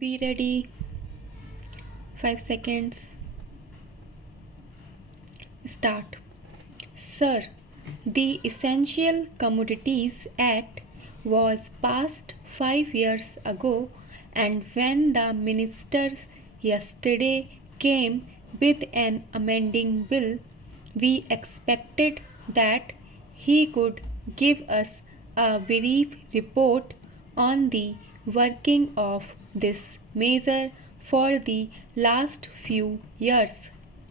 Be ready. 5 seconds. Start. Sir, the Essential Commodities Act was passed 5 years ago, and when the ministers yesterday came with an amending bill, we expected that he could give us a brief report on the working of this measure for the last few years.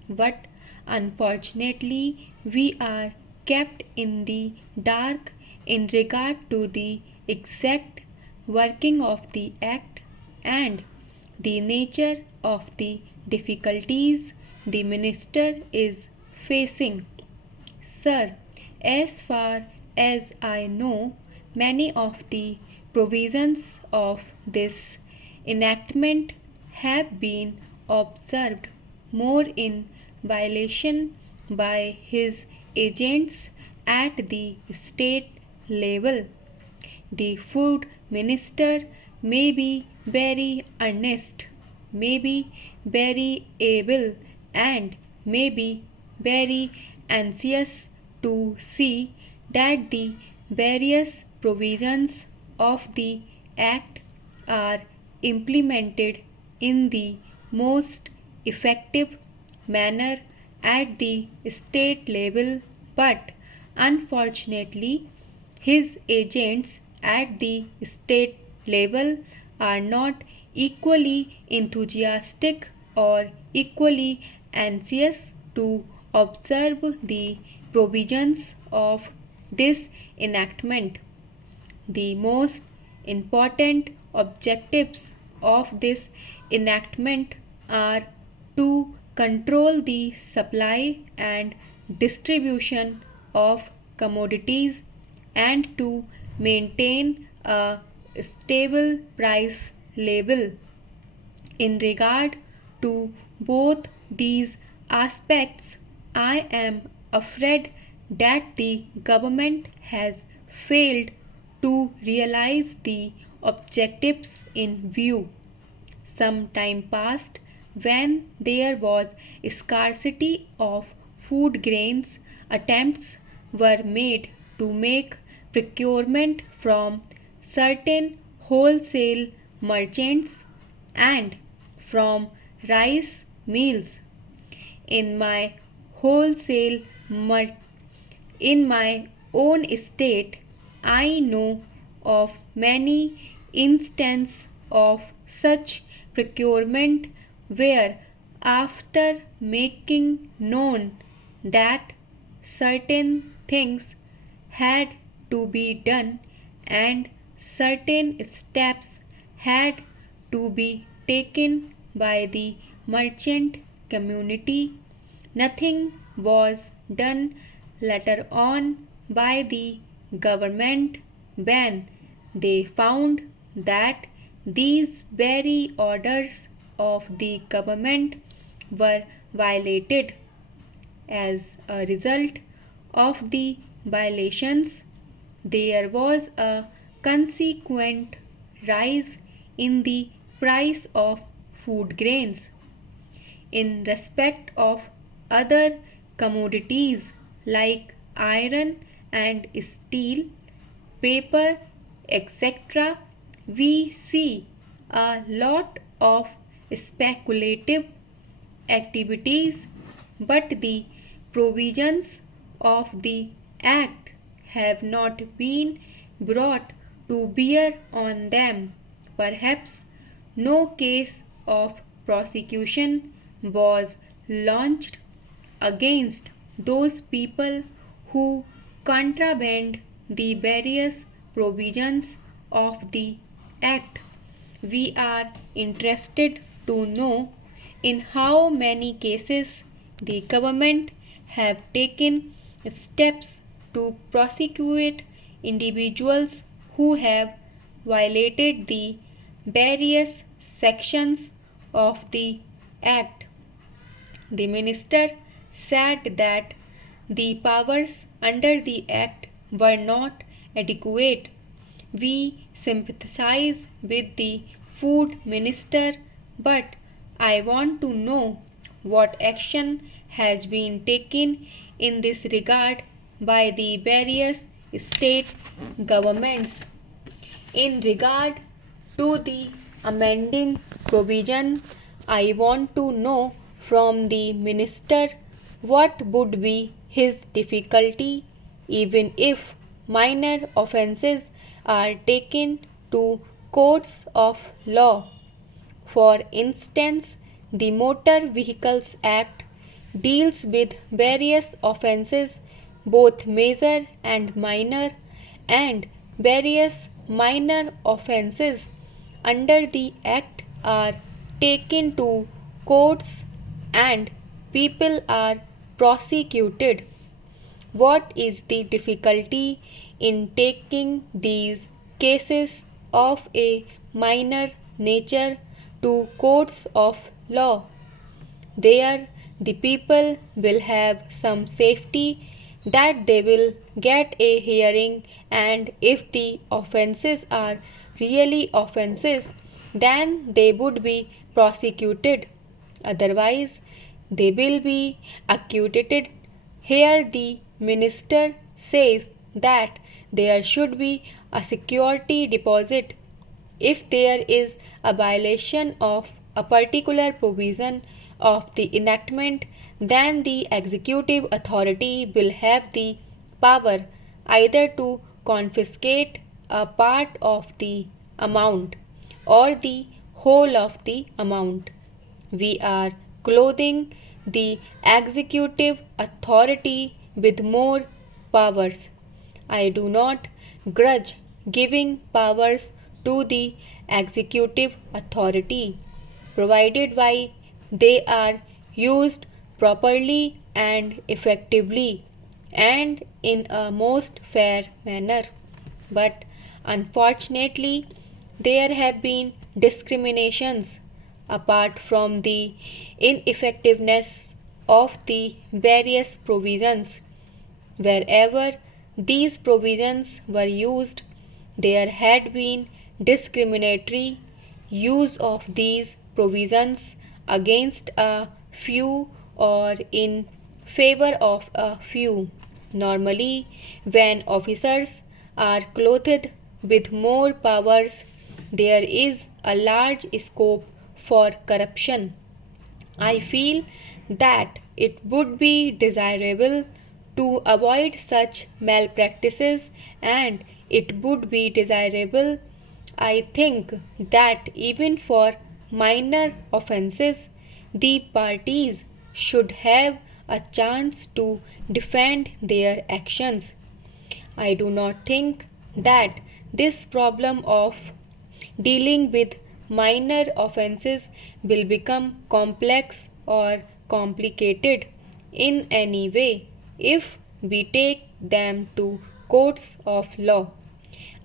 But unfortunately, we are kept in the dark in regard to the exact working of the Act and the nature of the difficulties the minister is facing. Sir, as far as I know, many of the provisions of this enactment have been observed more in violation by his agents at the state level. The food minister may be very earnest, may be very able, and may be very anxious to see that the various provisions of the Act are implemented in the most effective manner at the state level, but unfortunately, his agents at the state level are not equally enthusiastic or equally anxious to observe the provisions of this enactment. The most important objectives of this enactment are to control the supply and distribution of commodities and to maintain a stable price level. In regard to both these aspects, I am afraid that the government has failed to realize the objectives in view. Some time passed when there was scarcity of food grains, attempts were made to make procurement from certain wholesale merchants and from rice mills. In my wholesale in my own state, I know of many instances of such procurement where, after making known that certain things had to be done and certain steps had to be taken by the merchant community, nothing was done later on by the government when they found that these very orders of the government were violated. As a result of the violations, there was a consequent rise in the price of food grains. In respect of other commodities like iron and steel, paper, etc., we see a lot of speculative activities, but the provisions of the Act have not been brought to bear on them. Perhaps no case of prosecution was launched against those people who contravened the various provisions of the Act. We are interested to know in how many cases the government have taken steps to prosecute individuals who have violated the various sections of the Act. The minister said that the powers under the Act were not adequate. We sympathize with the food minister, but I want to know what action has been taken in this regard by the various state governments. In regard to the amending provision, I want to know from the minister what would be his difficulty even if minor offences are taken to courts of law. For instance, the Motor Vehicles Act deals with various offences, both major and minor, and various minor offences under the Act are taken to courts and people are prosecuted. What is the difficulty in taking these cases of a minor nature to courts of law? There, the people will have some safety that they will get a hearing, and if the offences are really offences, then they would be prosecuted. Otherwise, they will be acquitted. Here, the minister says that there should be a security deposit if there is a violation of a particular provision of the enactment, then the executive authority will have the power either to confiscate a part of the amount or the whole of the amount. We are clothing the executive authority with more powers. I do not grudge giving powers to the executive authority, provided why they are used properly and effectively and in a most fair manner. But unfortunately, there have been discriminations apart from the ineffectiveness of the various provisions. Wherever these provisions were used, there had been discriminatory use of these provisions against a few or in favor of a few. Normally, when officers are clothed with more powers, there is a large scope for corruption. I feel that it would be desirable to avoid such malpractices, and it would be desirable, I think, that even for minor offences, the parties should have a chance to defend their actions. I do not think that this problem of dealing with minor offences will become complex or complicated in any way if we take them to courts of law.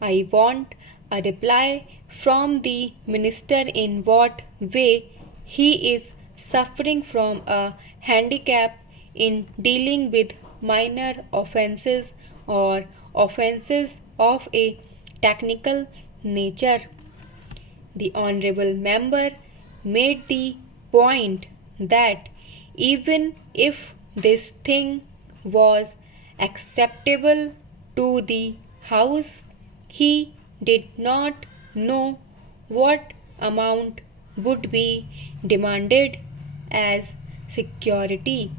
I want a reply from the minister in what way he is suffering from a handicap in dealing with minor offences or offences of a technical nature. The Honourable Member made the point that even if this thing was acceptable to the House, he did not know what amount would be demanded as security.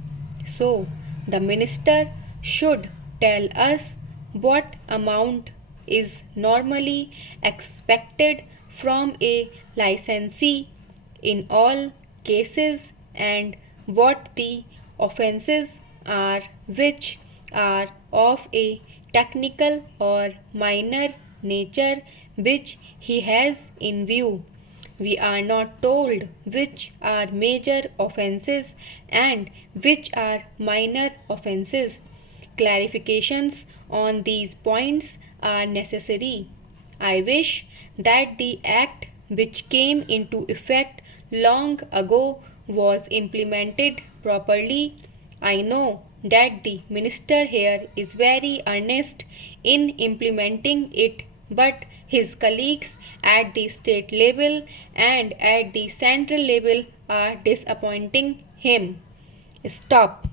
So, the Minister should tell us what amount is normally expected from a licensee in all cases and what the offences are which are of a technical or minor nature which he has in view. We are not told which are major offences and which are minor offences. Clarifications on these points are necessary. I wish that the Act which came into effect long ago was implemented properly. I know that the Minister here is very earnest in implementing it but his colleagues at the state level and at the central level are disappointing him. Stop.